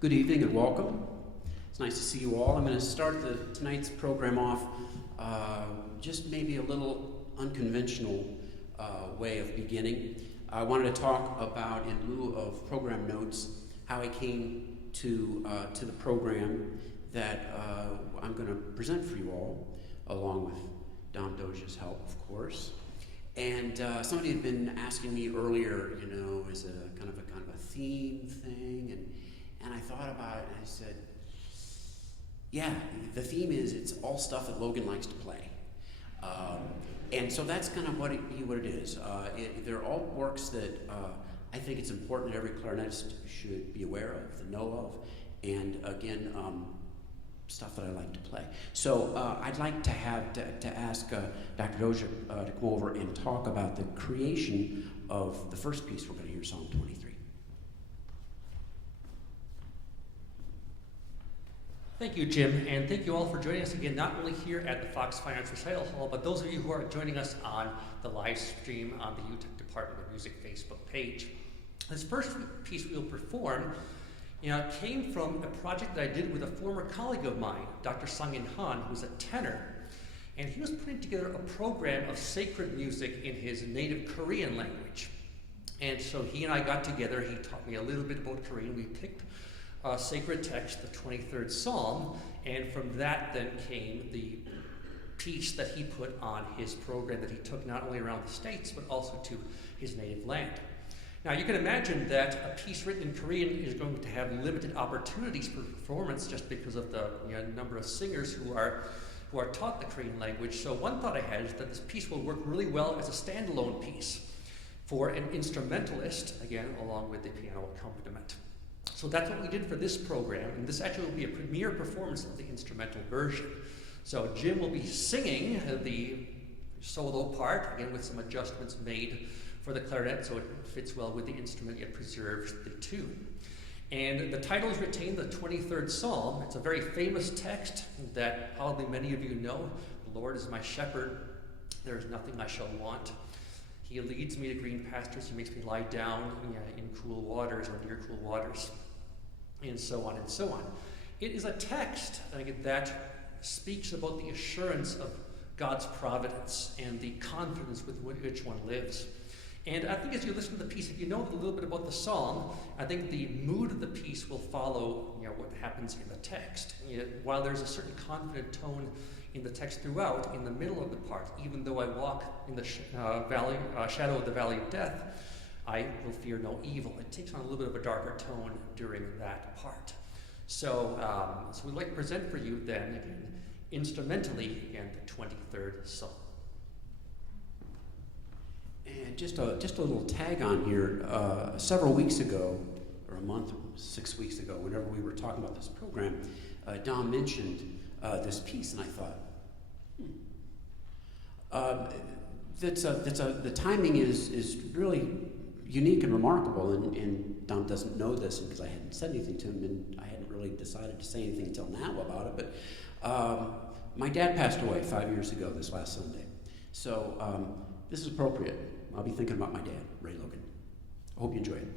Good evening and welcome. It's nice to see you all. I'm going to start tonight's program off just maybe a little unconventional way of beginning. I wanted to talk about, in lieu of program notes, how I came to the program that I'm going to present for you all, along with Dom Dousa's help, of course. And somebody had been asking me earlier, is it a kind of a theme thing? And I thought about it and I said, yeah, the theme is it's all stuff that Logan likes to play. And so that's kind of what it is. They're all works that I think it's important that every clarinetist should be aware of, to know of, and again, stuff that I like to play. So I'd like to ask Dr. Dousa to come over and talk about the creation of the first piece we're going to hear, Psalm 23. Thank you, Jim, and thank you all for joining us again, not only here at the Fox Fine Arts Recital Hall, but those of you who are joining us on the live stream on the UTEC Department of Music Facebook page. This first piece we'll perform came from a project that I did with a former colleague of mine, Dr. Sung-In Han, who's a tenor, and he was putting together a program of sacred music in his native Korean language. And so he and I got together, he taught me a little bit about Korean, we picked a sacred text, the 23rd Psalm, and from that then came the piece that he put on his program that he took not only around the States, but also to his native land. Now you can imagine that a piece written in Korean is going to have limited opportunities for performance just because of the number of singers who are taught the Korean language. So one thought I had is that this piece will work really well as a standalone piece for an instrumentalist, again, along with the piano accompaniment. So that's what we did for this program, and this actually will be a premiere performance of the instrumental version. So Jim will be singing the solo part, again with some adjustments made for the clarinet so it fits well with the instrument yet preserves the tune. And the title is retained, the 23rd Psalm. It's a very famous text that probably many of you know. The Lord is my shepherd, there is nothing I shall want. He leads me to green pastures, he makes me lie down in cool waters or near cool waters, and so on and so on. It is a text that speaks about the assurance of God's providence and the confidence with which one lives. And I think as you listen to the piece, if you know a little bit about the song, I think the mood of the piece will follow what happens in the text. While there's a certain confident tone in the text throughout, in the middle of the part, even though I walk in the shadow of the valley of death, I will fear no evil. It takes on a little bit of a darker tone during that part. So we'd like to present for you then, again, instrumentally, again, the 23rd Psalm. And just a little tag on here. Several weeks ago, or a month, 6 weeks ago, whenever we were talking about this program, Dom mentioned this piece, and I thought, the timing is really unique and remarkable, and Dom doesn't know this because I hadn't said anything to him, and I hadn't really decided to say anything until now about it, but my dad passed away 5 years ago this last Sunday. So this is appropriate. I'll be thinking about my dad, Ray Logan. I hope you enjoy it.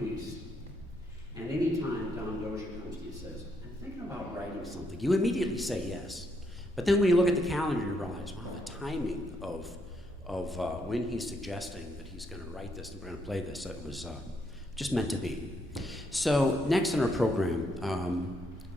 piece, and anytime Dom Dozier comes to you and says, I'm thinking about writing something, you immediately say yes. But then when you look at the calendar, you realize, wow, the timing of when he's suggesting that he's going to write this and we're going to play this, it was just meant to be. So next in our program,